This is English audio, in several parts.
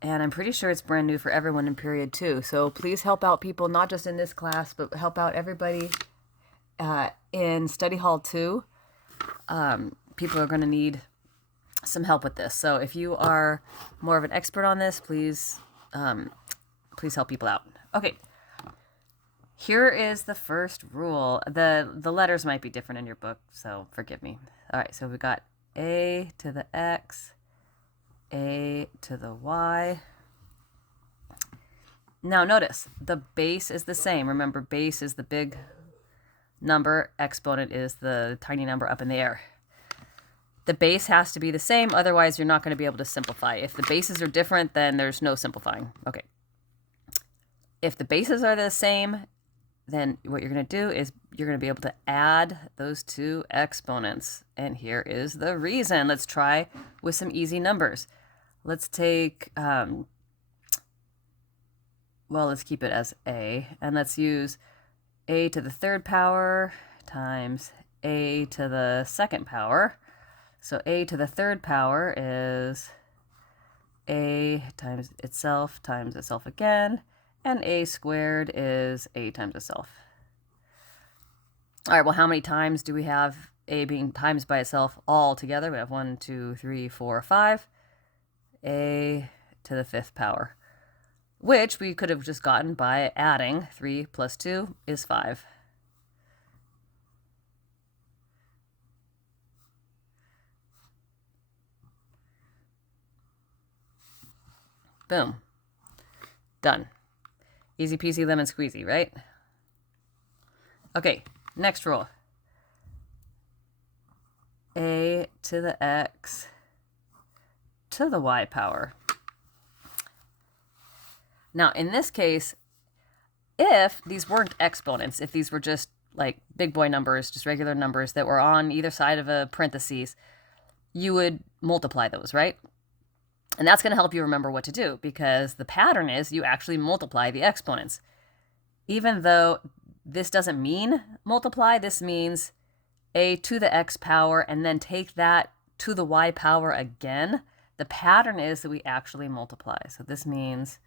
And I'm pretty sure it's brand new for everyone in period 2. So please help out people, not just in this class, but help out everybody in study hall 2. People are going to need some help with this. So if you are more of an expert on this, please help people out. Okay. Here is the first rule. The letters might be different in your book, so forgive me. All right, so we got a to the x, a to the y. Now notice, the base is the same. Remember, base is the big number, exponent is the tiny number up in the air. The base has to be the same, otherwise you're not going to be able to simplify. If the bases are different, then there's no simplifying. Okay. If the bases are the same, then what you're going to do is you're going to be able to add those two exponents. And here is the reason. Let's try with some easy numbers. Let's take, let's keep it as a, and let's use a to the third power times a to the second power. So a to the third power is a times itself again, and a squared is a times itself. All right, well, how many times do we have a being times by itself all together? We have 1, 2, 3, 4, 5. A to the fifth power, which we could have just gotten by adding 3 plus 2 is 5. Boom. Done. Easy peasy lemon squeezy, right? Okay, next rule. A to the x to the y power. Now, in this case, if these weren't exponents, if these were just like big boy numbers, just regular numbers that were on either side of a parentheses, you would multiply those, right? And that's going to help you remember what to do, because the pattern is you actually multiply the exponents. Even though this doesn't mean multiply, this means a to the x power and then take that to the y power again. The pattern is that we actually multiply. So this means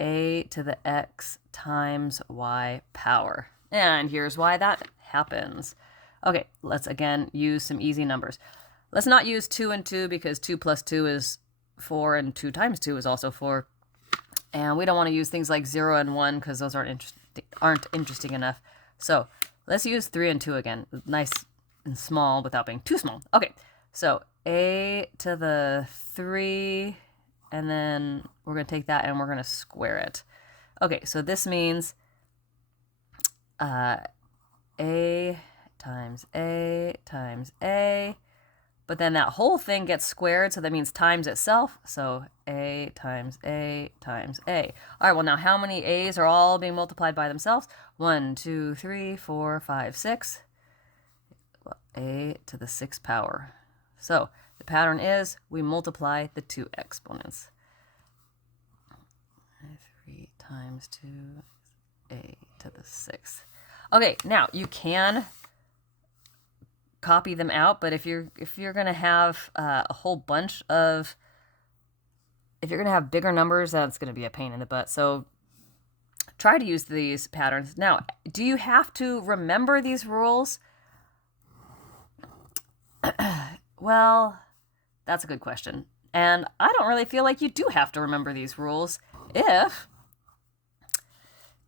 a to the x times y power. And here's why that happens. Okay, let's again use some easy numbers. Let's not use 2 and 2, because 2 plus 2 is 4 and 2 times 2 is also 4. And we don't want to use things like 0 and 1 because those aren't interesting enough. So let's use 3 and 2 again. Nice and small without being too small. Okay, so a to the 3, and then we're going to take that and we're going to square it. Okay, so this means a times a times a, but then that whole thing gets squared, so that means times itself. So a times a times a. All right, well, now how many a's are all being multiplied by themselves? 1, 2, 3, 4, 5, 6. Well, a to the 6th power. So the pattern is we multiply the two exponents. 3 times 2 a to the 6th. Okay, now you can copy them out, but if you're going to have a whole bunch of, if you're going to have bigger numbers, that's going to be a pain in the butt. So try to use these patterns. Now, do you have to remember these rules? Well, that's a good question. And I don't really feel like you do have to remember these rules if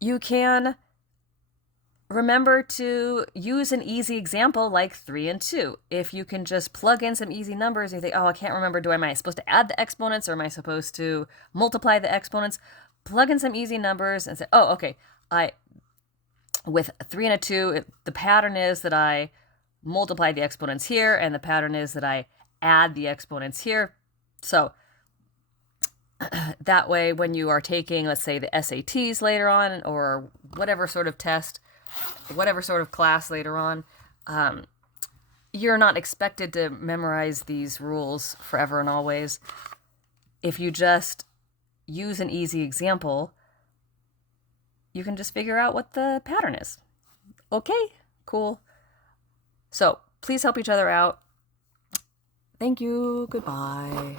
you can remember to use an easy example like 3 and 2. If you can just plug in some easy numbers and you think, oh, I can't remember, am I supposed to add the exponents or am I supposed to multiply the exponents? Plug in some easy numbers and say, oh, okay, with 3 and a 2, the pattern is that I multiply the exponents here, and the pattern is that I add the exponents here. So that way, when you are taking, let's say, the SATs later on, or whatever sort of test, whatever sort of class later on, you're not expected to memorize these rules forever and always. If you just use an easy example, you can just figure out what the pattern is. Okay, cool. So please help each other out. Thank you. Goodbye.